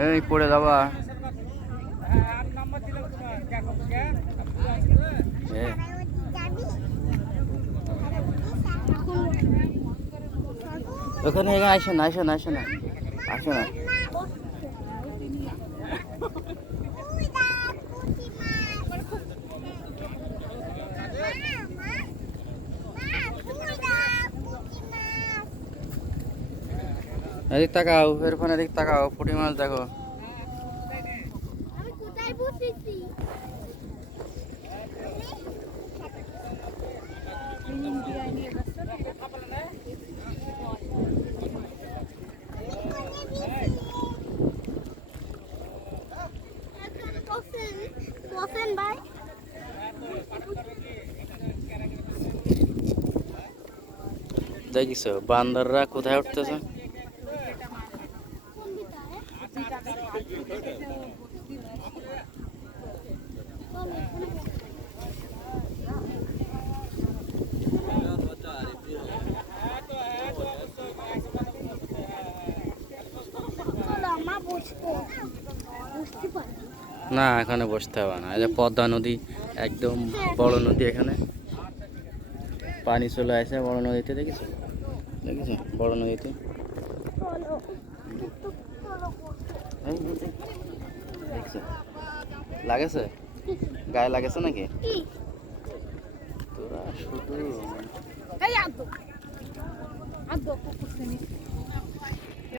এই পড়ে যাবা। ওখানে আসো না, আসো না, আসো না, আসো না। এদিক তাকাও, এরপর এদিক তাকাও, পুঁটি মাছ দেখো। দেখিস বান্দররা কোথায় উঠতেছে। না এখানে বসতে হবে না, এই যে পদ্মা নদী, একদম বড় নদী। এখানে পানি চলে আসে বড় নদীতে, দেখিস দেখিস বড় নদীতে। লাগেছে গায়ে, লাগেছে নাকি? তোরা শুধু